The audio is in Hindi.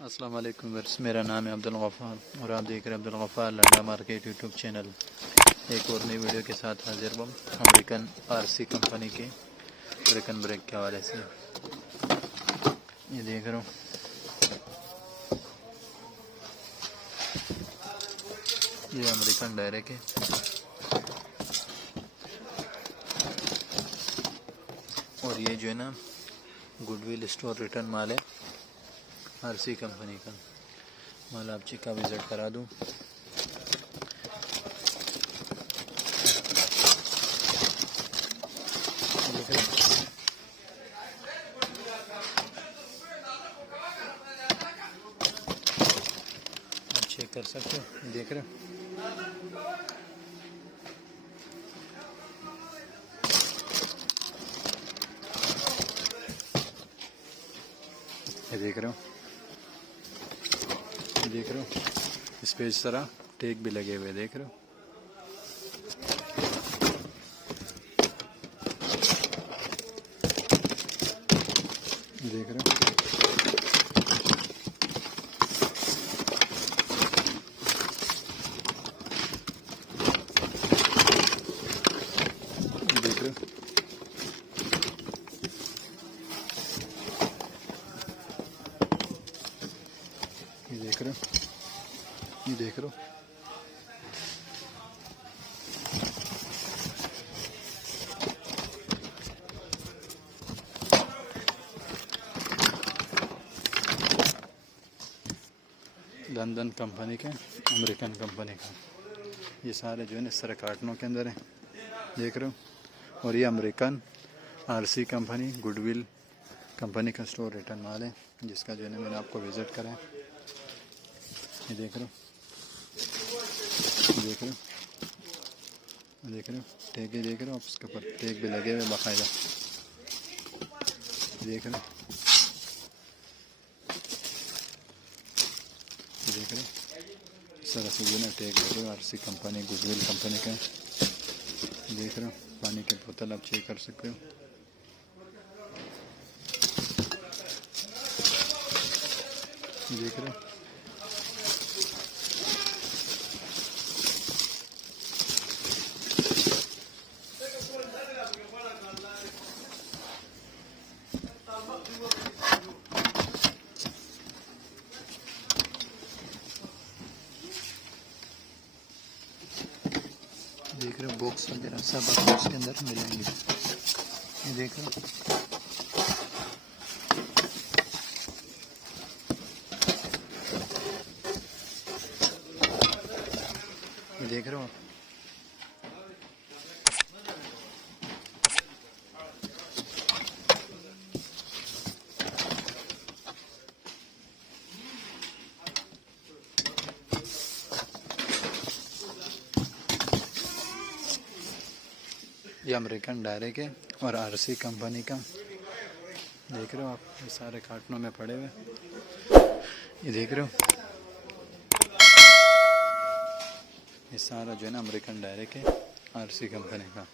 अस्सलाम वालेकुम वर्स, मेरा नाम है अब्दुल गफ़ार और आप देख रहे हैं Abdul Ghaffar Landa market YouTube channel. एक और नई वीडियो के साथ हाजिर हूँ अमेरिकन आरसी कंपनी के अमेरिकन ब्रेक के हवाले से। ये देख रहा हूँ, ये अमेरिकन डायरेक्ट है और ये जो है ना गुडविल स्टोर रिटर्न माल है आरसी कंपनी का माल। आप चेक का विज़िट करा दूँ। आप चेक कर सकते हो, देख रहे हो। ये देख रहे हो, देख रहे हो, इस पे इस तरह टैग भी लगे हुए, देख रहे हो। देख रहे हो, देख रहे हो, ये देख रहे हो, ये देख रहे हो। लंदन कंपनी के अमेरिकन कंपनी का ये सारे जो है ना इस तरह कार्टनों के अंदर है, देख रहे हो। और ये American RC company goodwill company का स्टोर रिटर्न माल है जिसका जो है ना मैंने आपको विज़िट करा है। ये देख रहे हो, देख रहे हो, देख रहे हो, टैग ही देख रहे हो आप, उसके ऊपर टैग भी लगे हुए बाकायदा, देख रहे हो, देख रहे हो। इस तरह से जो ना टैग लगे हुए आरसी कंपनी गुडविल कंपनी का, देख रहे हो। पानी की बोतल आप चेक कर सकते हो, देख रहे हो। देख रहे हो बॉक्स वगैरह सब आपको उसके अंदर मिलेंगे। ये देख रहे हो, ये देख रहे हो आप। ये अमेरिकन डायरेक्ट है और आरसी कंपनी का, देख रहे हो आप। ये सारे कार्टनों में पड़े हुए, ये देख रहे हो। ये सारा जो है ना अमेरिकन डायरेक्ट है आरसी कंपनी का।